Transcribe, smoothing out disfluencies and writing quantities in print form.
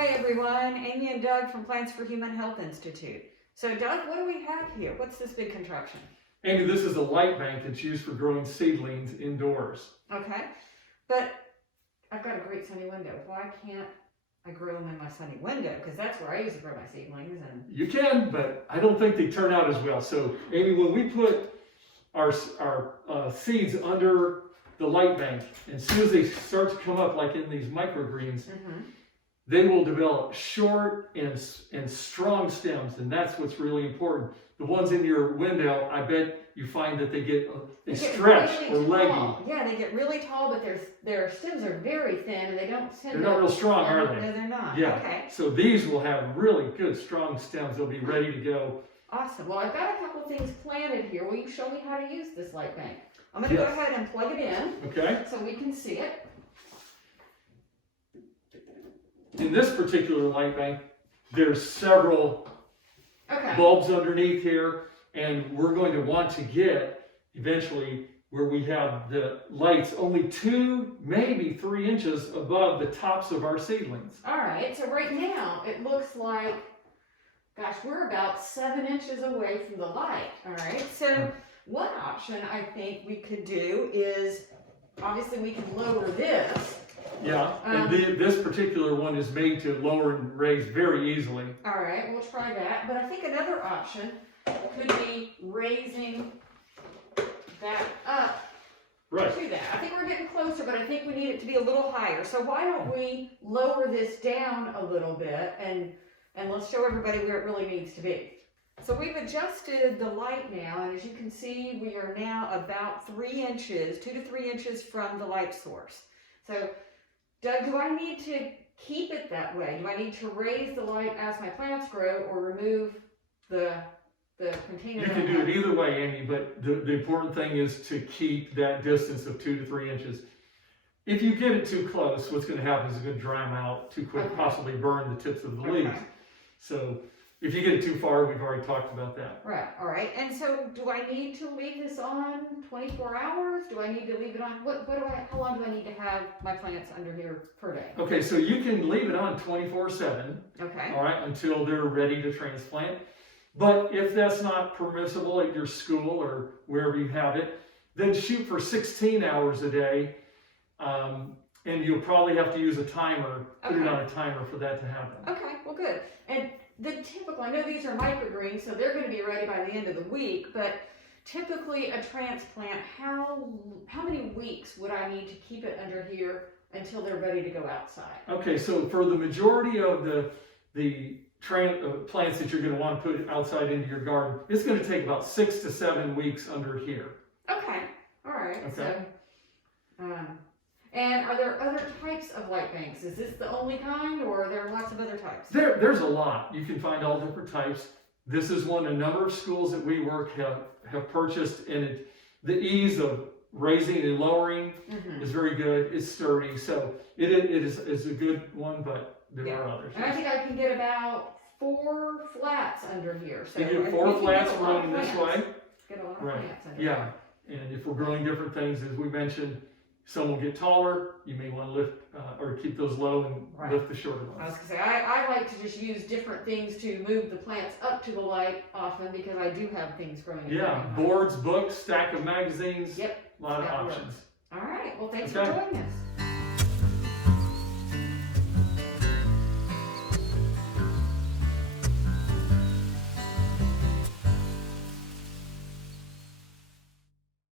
Hi everyone, Amy and Doug from Plants for Human Health Institute. So Doug, what do we have here? What's this big contraption? Amy, this is a light bank that's used for growing seedlings indoors. Okay, but I've got a great sunny window. Why can't I grow them in my sunny window? Because that's where I used to grow my seedlings. And You can, but I don't think they turn out as well. So Amy, when we put our seeds under the light bank, and as soon as they start to come up like in these microgreens, they will develop short and strong stems, and that's what's really important. The ones in your window, I bet you find that they stretch really or leggy. tall. Yeah, they get really tall, but their stems are very thin, and they don't tend They're not real strong, are they? No, they're not. Yeah. Okay. So these will have really good, strong stems. They'll be ready to go. Awesome. Well, I've got a couple things planted here. Will you show me how to use this light bank? I'm going to go ahead and plug it in. Okay. So we can see it. In this particular light bank, there's several bulbs underneath here, and we're going to want to get eventually where we have the lights only 2, maybe 3 inches above the tops of our seedlings. All right, so right now it looks like, gosh, we're about 7 inches away from the light. All right, so one option I think we could do is, obviously we can lower this. Yeah, and this particular one is made to lower and raise very easily. All right, we'll try that. But I think another option could be raising that up to that. I think we're getting closer, but I think we need it to be a little higher. So why don't we lower this down a little bit and let's show everybody where it really needs to be. So we've adjusted the light now, and as you can see, we are now about 3 inches, 2 to 3 inches from the light source. So Doug, do I need to keep it that way? Do I need to raise the light as my plants grow or remove the container? You can do it either way, Amy, but the important thing is to keep that distance of 2 to 3 inches. If you get it too close, what's going to happen is it's going to dry them out too quick, possibly burn the tips of the leaves. So if you get it too far, we've already talked about that. Right, all right. And so do I need to leave this on 24 hours? Do I need to leave it on, how long do I need to have my plants under here per day? Okay, so you can leave it on 24/7. Okay. All right, until they're ready to transplant. But if that's not permissible at your school or wherever you have it, then shoot for 16 hours a day. And you'll probably have to use a timer, put it on a timer for that to happen. Okay, well good. And the typical, I know these are microgreens, so they're going to be ready by the end of the week, but typically a transplant, how many weeks would I need to keep it under here until they're ready to go outside? Okay, so for the majority of the plants that you're going to want to put outside into your garden, it's going to take about 6 to 7 weeks under here. Okay, all right. Okay. So, and are there other types of light banks? Is this the only kind, or are there lots of other types? There's a lot. You can find all different types. This is one a number of schools that we work have purchased, and the ease of raising and lowering is very good. It's sturdy, so it is a good one, but there are others. And I think I can get about 4 flats under here. So you get 4 flats running this way. Get a lot of plants under here. And if we're growing different things, as we mentioned, some will get taller. You may want to lift or keep those low and lift the shorter ones. I was going to say, I like to just use different things to move the plants up to the light often because I do have things growing. Yeah, boards, books, stack of magazines. Yep. A lot of options. All right. Well, thanks for joining us.